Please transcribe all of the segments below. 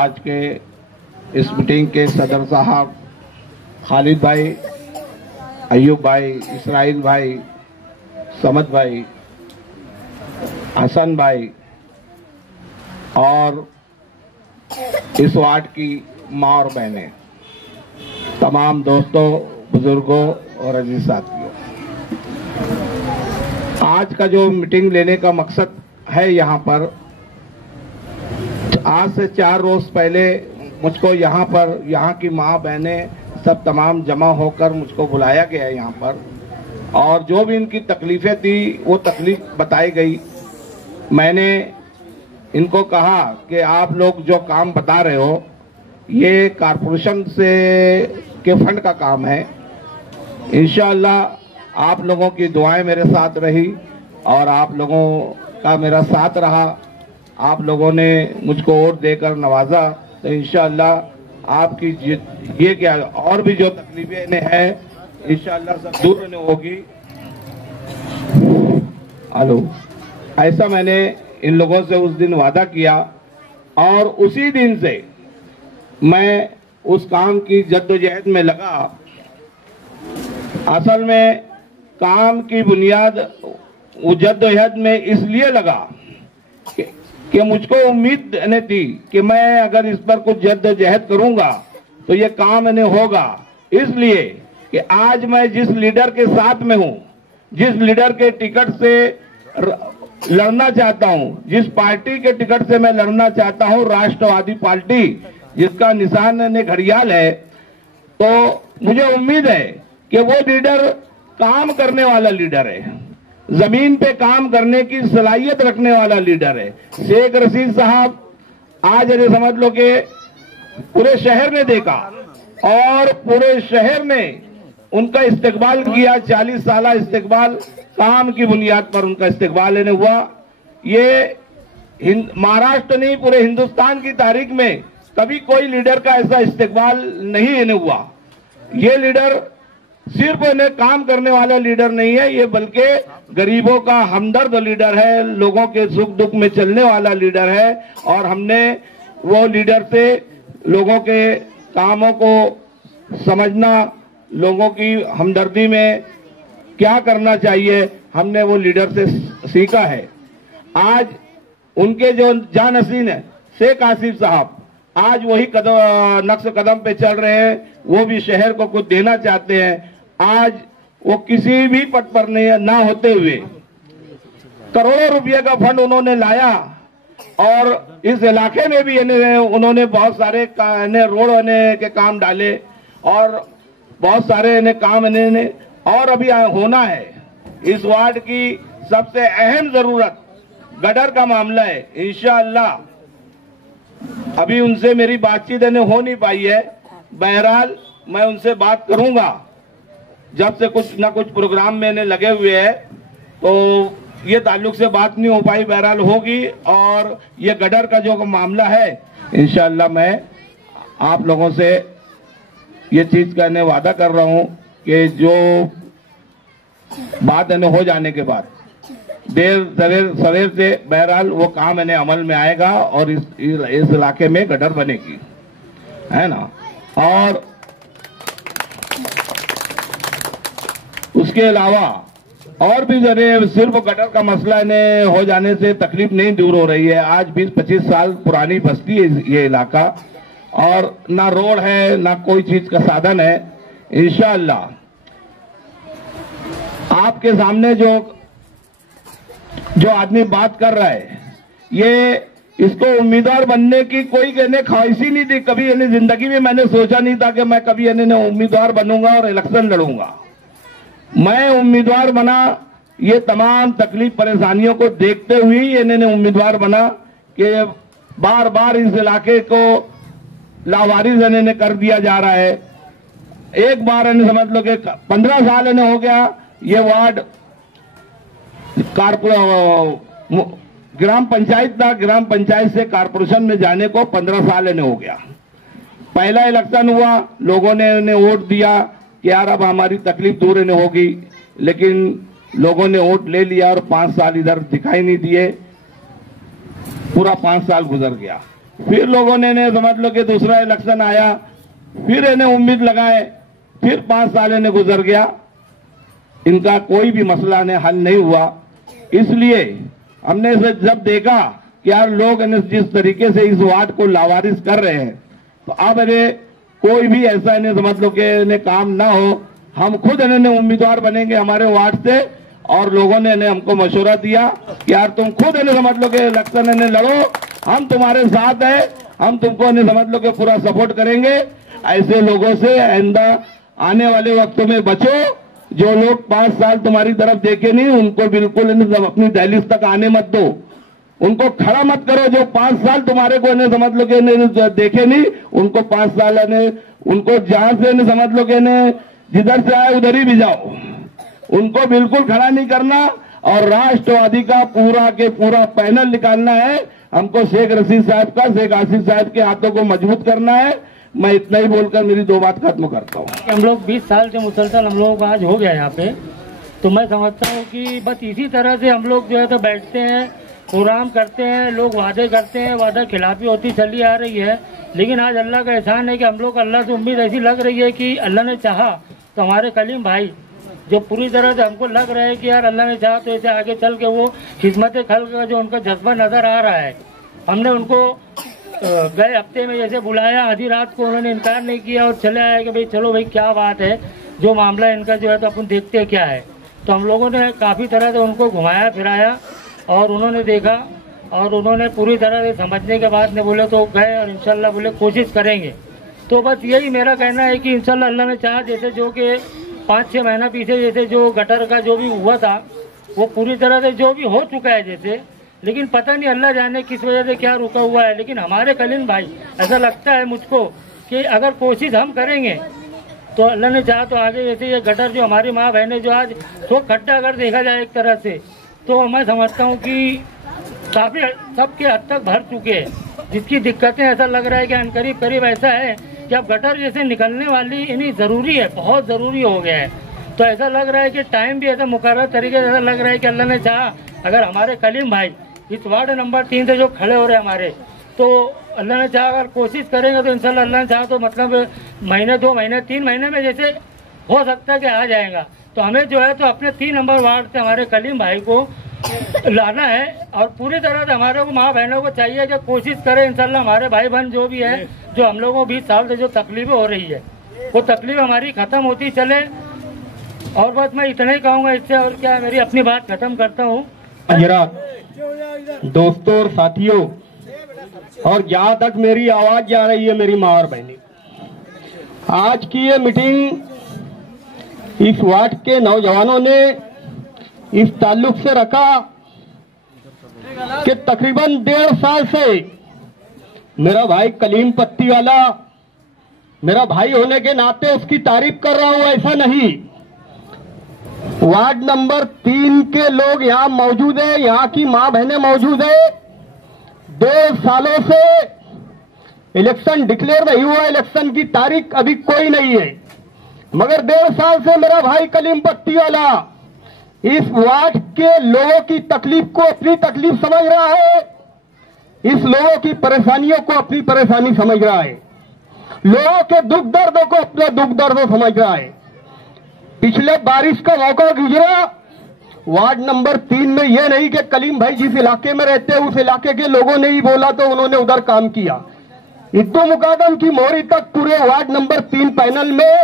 आज के इस मीटिंग के सदर साहब खालिद भाई, अयूब भाई, इसराइल भाई, समद भाई, हसन भाई और इस वार्ड की माँ और बहनें, तमाम दोस्तों, बुजुर्गों और अजीज साथियों, आज का जो मीटिंग लेने का मकसद है, यहाँ पर आज से 4 रोज पहले मुझको यहाँ पर यहाँ की माँ बहनें सब तमाम जमा होकर मुझको बुलाया गया है यहाँ पर, और जो भी इनकी तकलीफें थी वो तकलीफ बताई गई। मैंने इनको कहा कि आप लोग जो काम बता रहे हो ये कारपोरेशन से के फंड का काम है। इंशाअल्लाह आप लोगों की दुआएं मेरे साथ रही और आप लोगों का मेरा साथ रहा। आप लोगों ने मुझको वोट देकर नवाजा, तो इंशाअल्लाह आपकी ये क्या और भी जो तकलीफें इन्हें है इंशाअल्लाह सब दूर नहीं होगी। हेलो, ऐसा मैंने इन लोगों से उस दिन वादा किया और उसी दिन से मैं उस काम की जद्दोजहद में लगा। असल में काम की बुनियाद जद्दोजहद में इसलिए लगा कि मुझको उम्मीद नहीं थी कि मैं अगर इस पर कुछ जद्दोजहद करूंगा तो ये काम नहीं होगा। इसलिए कि आज मैं जिस लीडर के साथ में हूं, जिस लीडर के टिकट से लड़ना चाहता हूं, जिस पार्टी के टिकट से मैं लड़ना चाहता हूं, राष्ट्रवादी पार्टी जिसका निशान घड़ियाल है, तो मुझे उम्मीद है कि वो लीडर काम करने वाला लीडर है, जमीन पे काम करने की सलाहियत रखने वाला लीडर है। शेख रशीद साहब आज समझ लो कि पूरे शहर ने देखा और पूरे शहर ने उनका इस्तेकबाल किया। 40 साल इस्तेकबाल, काम की बुनियाद पर उनका इस्तेकबाल इन्हें हुआ। ये महाराष्ट्र नहीं, पूरे हिंदुस्तान की तारीख में कभी कोई लीडर का ऐसा इस्तेकबाल नहीं इन्हें हुआ। ये लीडर सिर्फ इन्हें काम करने वाला लीडर नहीं है, ये बल्कि गरीबों का हमदर्द लीडर है, लोगों के सुख दुख में चलने वाला लीडर है। और हमने वो लीडर से लोगों के कामों को समझना, लोगों की हमदर्दी में क्या करना चाहिए, हमने वो लीडर से सीखा है। आज उनके जो जानशीन है शेख आसिफ साहब, आज वही नक्श कदम पे चल रहे हैं, वो भी शहर को कुछ देना चाहते हैं। आज वो किसी भी पद पर ना होते हुए करोड़ों रुपए का फंड उन्होंने लाया और इस इलाके में भी उन्होंने बहुत सारे रोड के काम डाले और बहुत सारे काम इन्हें और अभी होना है। इस वार्ड की सबसे अहम जरूरत गटर का मामला है। इंशाअल्लाह अभी उनसे मेरी बातचीत हो नहीं पाई है, बहरहाल मैं उनसे बात करूंगा। जब से कुछ ना कुछ प्रोग्राम में लगे हुए हैं तो ये ताल्लुक से बात नहीं हो पाई, बहरहाल होगी। और ये गटर का जो मामला है इंशाअल्लाह मैं आप लोगों से ये चीज करने वादा कर रहा हूं कि जो बात हो जाने के बाद देर सवेर से बहरहाल वो काम अमल में आएगा और इस इलाके में गटर बनेगी, है ना। और उसके अलावा और भी सिर्फ गटर का मसला ने हो जाने से तकलीफ नहीं दूर हो रही है। आज 20-25 साल पुरानी बस्ती है ये इलाका, और ना रोड है ना कोई चीज का साधन है। इंशाअल्लाह आपके सामने जो आदमी बात कर रहा है, ये इसको उम्मीदवार बनने की कोई ख्वाहिश ही नहीं थी। कभी जिंदगी में मैंने सोचा नहीं था कि मैं कभी उम्मीदवार बनूंगा और इलेक्शन लड़ूंगा। मैं उम्मीदवार बना, ये तमाम तकलीफ परेशानियों को देखते हुए इन्होंने उम्मीदवार बना कि बार बार इस इलाके को लावारिस इन्हें कर दिया जा रहा है। एक बार समझ लो कि 15 साल इन्हें हो गया ये वार्ड ग्राम पंचायत था, ग्राम पंचायत से कारपोरेशन में जाने को 15 साल इन्हें हो गया। पहला इलेक्शन हुआ, लोगों ने इन्हें वोट दिया कि यार अब हमारी तकलीफ दूर इन्हें होगी, लेकिन लोगों ने वोट ले लिया और 5 साल इधर दिखाई नहीं दिए। पूरा 5 साल गुजर गया। फिर लोगों ने समझ लो कि दूसरा इलेक्शन आया, फिर इन्हें उम्मीद लगाए, फिर 5 साल इन्हें गुजर गया, इनका कोई भी मसला ने हल नहीं हुआ। इसलिए हमने जब देखा कि यार लोग इन्हें जिस तरीके से इस वार्ड को लावारिस कर रहे हैं, तो अब इन्हें कोई भी ऐसा इन्हें समझ लो कि इन्हें काम ना हो, हम खुद इन्हें उम्मीदवार बनेंगे हमारे वार्ड से। और लोगों ने इन्हें हमको मशवरा दिया कि यार तुम खुद इन्हें समझ लो कि इलेक्शन इन्हें लड़ो, हम तुम्हारे साथ हैं, हम तुमको इन्हें समझ लो कि पूरा सपोर्ट करेंगे। ऐसे लोगों से आइंदा आने वाले वक्तों में बचो। जो लोग 5 साल तुम्हारी तरफ देखे नहीं, उनको बिल्कुल इन्हें अपनी दहलीज तक आने मत दो, उनको खड़ा मत करो। जो 5 साल तुम्हारे को इन्हें समझ लो कि इन्हें देखे नहीं, उनको 5 साल इन्हें, उनको जहां से इन्हें समझ लो कि इन्हें जिधर से आए उधर ही भी जाओ, उनको बिल्कुल खड़ा नहीं करना। और राष्ट्रवादी का पूरा के पूरा पैनल निकालना है। हमको शेख रशीद साहब का, शेख आसिफ साहब के हाथों को मजबूत करना है। मैं इतना ही बोलकर मेरी 2 बात खत्म करता हूँ। हम लोग 20 साल से मुसलसल हम लोगों का आज हो गया यहाँ पे, तो मैं समझता हूँ कि बस इसी तरह से हम लोग जो है तो बैठते हैं, प्रोग्राम करते हैं, लोग वादे करते हैं, वादा खिलाफी होती चली आ रही है। लेकिन आज अल्लाह का एहसान है कि हम लोग अल्लाह से उम्मीद ऐसी लग रही है कि अल्लाह ने चाहा तो हमारे कलीम भाई जो पूरी तरह से हमको लग रहा है कि यार अल्लाह ने चाहा तो ऐसे आगे चल के वो खिदमत खल्क का जो उनका जज्बा नजर आ रहा है। हमने उनको गए हफ्ते में जैसे बुलाया, आधी रात को उन्होंने इनकार नहीं किया और चले आए कि भाई चलो भाई क्या बात है, जो मामला इनका जो है तो अपन देखते हैं क्या है। तो हम लोगों ने काफ़ी तरह से उनको घुमाया फिराया और उन्होंने देखा और उन्होंने पूरी तरह से समझने के बाद ने बोले तो गए और इंशाल्लाह बोले कोशिश करेंगे। तो बस यही मेरा कहना है कि इंशाल्लाह अल्लाह ने चाहा जैसे जो कि 5-6 महीना पीछे जैसे जो गटर का जो भी हुआ था वो पूरी तरह से जो भी हो चुका है जैसे, लेकिन पता नहीं अल्लाह जाने किस वजह से क्या रुका हुआ है। लेकिन हमारे कलीम भाई ऐसा लगता है मुझको कि अगर कोशिश हम करेंगे तो अल्लाह ने चाहा तो आगे जैसे ये गटर जो हमारी माँ बहनें जो आज तो खड्डा अगर देखा जाए एक तरह से तो मैं समझता हूँ कि काफ़ी सबके हद तक भर चुके हैं। जिसकी दिक्कतें ऐसा लग रहा है कि करीब करीब ऐसा है कि अब गटर जैसे निकलने वाली इन्हीं ज़रूरी है, बहुत ज़रूरी हो गया है। तो ऐसा लग रहा है कि टाइम भी ऐसा मुकर्रर तरीके से ऐसा लग रहा है कि अल्लाह ने चाहा अगर हमारे कलीम भाई इस वार्ड नंबर 3 से जो खड़े हो रहे हैं हमारे, तो अल्लाह ने चाहा अगर कोशिश करेंगे तो इंशाल्लाह अल्लाह ने चाहा तो मतलब महीने 2 महीने 3 महीने में जैसे हो सकता है कि आ जाएगा। तो हमें जो है तो अपने 3 नंबर वार्ड से हमारे कलीम भाई को लाना है और पूरी तरह से हमारे को माँ बहनों को चाहिए कि कोशिश करें इंशाल्लाह हमारे भाई बहन जो भी है, जो हम लोगों को 20 साल से जो तकलीफें हो रही है वो तकलीफ हमारी खत्म होती चले। और बस मैं इतना ही कहूँगा, इससे और क्या मेरी अपनी बात खत्म करता हूँ। दोस्तों और साथियों, और जहाँ तक मेरी आवाज जा रही है मेरी माँ और बहनी, आज की ये मीटिंग इस वार्ड के नौजवानों ने इस ताल्लुक से रखा कि तकरीबन 1.5 साल से मेरा भाई कलीम पत्ती वाला मेरा भाई होने के नाते उसकी तारीफ कर रहा हूं, ऐसा नहीं। वार्ड नंबर 3 के लोग यहाँ मौजूद है, यहाँ की माँ बहनें मौजूद है। 2 सालों से इलेक्शन डिक्लेयर नहीं हुआ, इलेक्शन की तारीख अभी कोई नहीं है, मगर 1.5 साल से मेरा भाई कलीम पत्ती वाला इस वार्ड के लोगों की तकलीफ को अपनी तकलीफ समझ रहा है, इस लोगों की परेशानियों को अपनी परेशानी समझ रहा है, लोगों के दुख दर्दों को अपना दुख दर्द समझ रहा है। पिछले बारिश का मौका गुजरा, वार्ड नंबर 3 में यह नहीं कि कलीम भाई जिस इलाके में रहते हैं उस इलाके के लोगों ने ही बोला तो उन्होंने उधर काम किया। इद्दो मुकादम की मोहरी तक पूरे वार्ड नंबर 3 पैनल में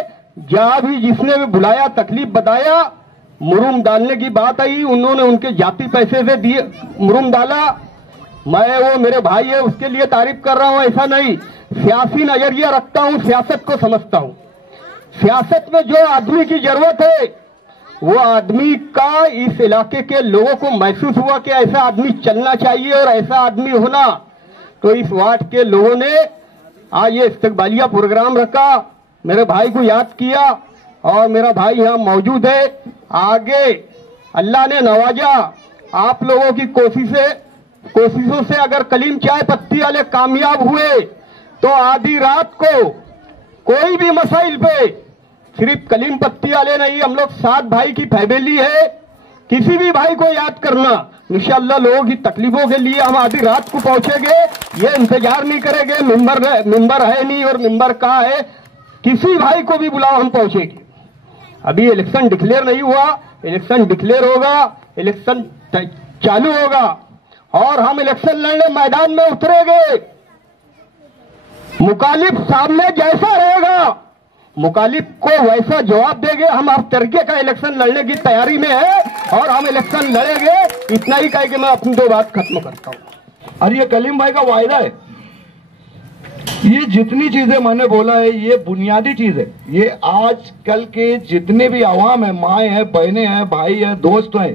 जहां भी जिसने भी बुलाया तकलीफ बताया, मुरुम डालने की बात आई, उन्होंने उनके जाति पैसे से दिए मुरुम डाला। मैं वो मेरे भाई है उसके लिए तारीफ कर रहा हूं, ऐसा नहीं। सियासी नजरिया रखता हूं, सियासत को समझता हूं। सियासत में जो आदमी की जरूरत है वो आदमी का इस इलाके के लोगों को महसूस हुआ कि ऐसा आदमी चलना चाहिए और ऐसा आदमी होना, तो इस वार्ड के लोगों ने आज ये इस्तकबालिया प्रोग्राम रखा, मेरे भाई को याद किया और मेरा भाई यहाँ मौजूद है। आगे अल्लाह ने नवाजा, आप लोगों की कोशिशों से अगर कलीम चाय पत्ती वाले कामयाब हुए तो आधी रात को कोई भी मसाइल पे, सिर्फ कलीम पत्ती वाले नहीं, हम लोग 7 भाई की फैमिली है, किसी भी भाई को याद करना। इंशाअल्लाह लोगों की तकलीफों के लिए हम आधी रात को पहुंचेंगे, ये इंतजार नहीं करेंगे मिंबर है नहीं और मिंबर कहाँ है, किसी भाई को भी बुलाओ हम पहुंचेंगे। अभी इलेक्शन डिक्लेयर नहीं हुआ, इलेक्शन डिक्लेयर होगा, इलेक्शन चालू होगा और हम इलेक्शन लड़ने मैदान में उतरेंगे। मुखालिफ सामने जैसा रहेगा मुखालिफ को वैसा जवाब देंगे। हम हर तरीके का इलेक्शन लड़ने की तैयारी में है और हम इलेक्शन लड़ेंगे। इतना ही कह के मैं अपनी 2 बात खत्म करता हूं। और ये कलीम भाई का वायदा है, ये जितनी चीजें मैंने बोला है ये बुनियादी चीज है। ये आजकल के जितने भी आवाम है, माए हैं, बहनें हैं, भाई हैं, दोस्त हैं,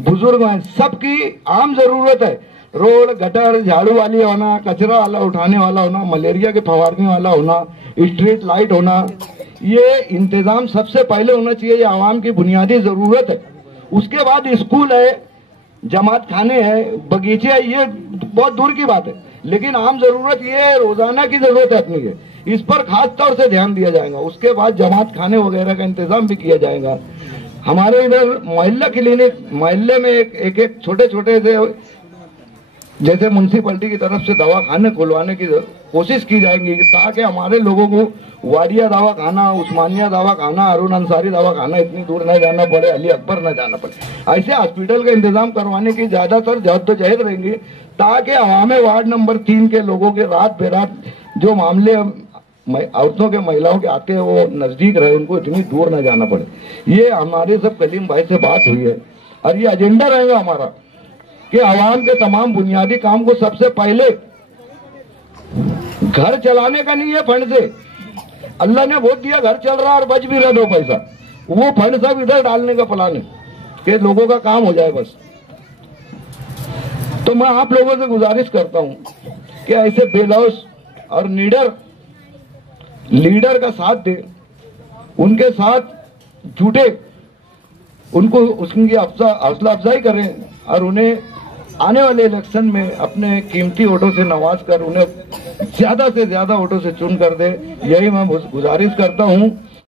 बुजुर्ग हैं, सबकी आम जरूरत है। रोड गटर झाड़ू वाली होना, कचरा वाला उठाने वाला होना, मलेरिया के फवारने वाला होना, स्ट्रीट लाइट होना, ये इंतजाम सबसे पहले होना चाहिए। ये आवाम की बुनियादी जरूरत है। उसके बाद स्कूल है, जमात खाने हैं, बगीचे है, ये बहुत दूर की बात है। लेकिन आम जरूरत ये है, रोजाना की जरूरत है अपनी है, इस पर खास तौर से ध्यान दिया जाएगा। उसके बाद जमात खाने वगैरह का इंतजाम भी किया जाएगा। हमारे इधर मोहल्ला क्लिनिक, मोहल्ले में एक छोटे छोटे से जैसे म्यूनसिपैलिटी की तरफ से दवाखाने खुलवाने की कोशिश की जाएगी ताकि हमारे लोगों को वाडिया दवा खाना, उस्मानिया दवा खाना, अरुण अंसारी दवा खाना इतनी दूर न जाना पड़े, अली अकबर न जाना पड़े। ऐसे हॉस्पिटल का इंतजाम करवाने की ज्यादातर जद्दोजहद रहेंगी ताकि अवाम वार्ड नंबर 3 के लोगों के रात बेरात जो मामले औरतों के, महिलाओं के आते हैं वो नजदीक रहे, उनको इतनी दूर न जाना पड़े। ये हमारे सब कलीम भाई से बात हुई है और ये एजेंडा रहेगा हमारा कि आवाम के तमाम बुनियादी काम को सबसे पहले घर चलाने का नहीं है फंड से। अल्लाह ने वोट दिया, घर चल रहा और बच भी रहा 2 पैसा, वो फंड सब इधर डालने का प्लान है कि लोगों का काम हो जाए बस। तो मैं आप लोगों से गुजारिश करता हूं कि ऐसे बेलौस और लीडर का साथ दे, उनके साथ जुटे, उनको उसकी हौसला अफजाई करें और उन्हें आने वाले इलेक्शन में अपने कीमती वोटों से नवाज कर उन्हें ज्यादा से ज्यादा वोटों से चुन कर दे। यही मैं गुजारिश करता हूं।